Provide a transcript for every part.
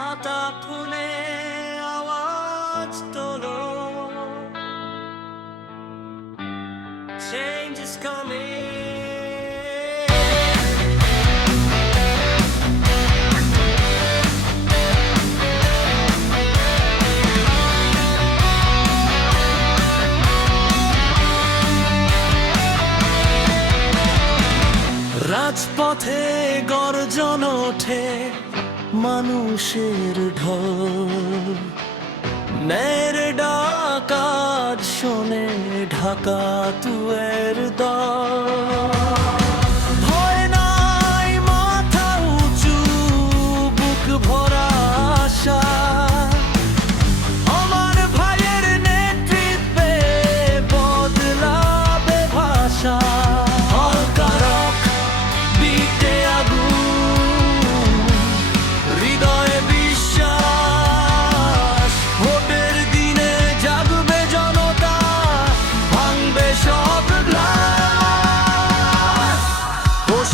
খাতা খুলে আওয়াজ তোলো। Change is রাজপথে গর্জন ওঠে। মানুষের ঢল। নের ডাকাত শোনে ঢাকা তুয়ের দল।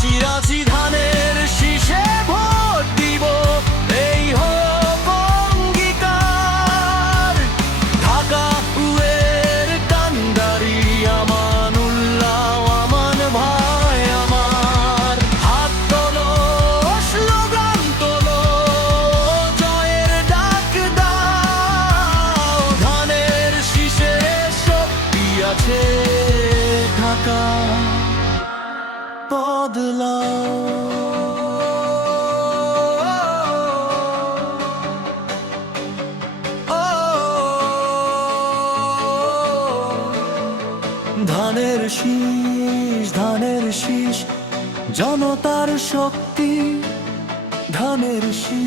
বসিরাছি ধানের শীষে ভোট দিব, এই ঢাকা উয়ের কান্দারি আমানুল্লাহ, আমান ভাই আমার। হাত তোলো জয়ের ডাক দাও। ধানের শীষে শক্তি আছে ঢাকা? বদলাও। ধানের শীষ ধানের শীষ জনতার শক্তি। ধানের শীষ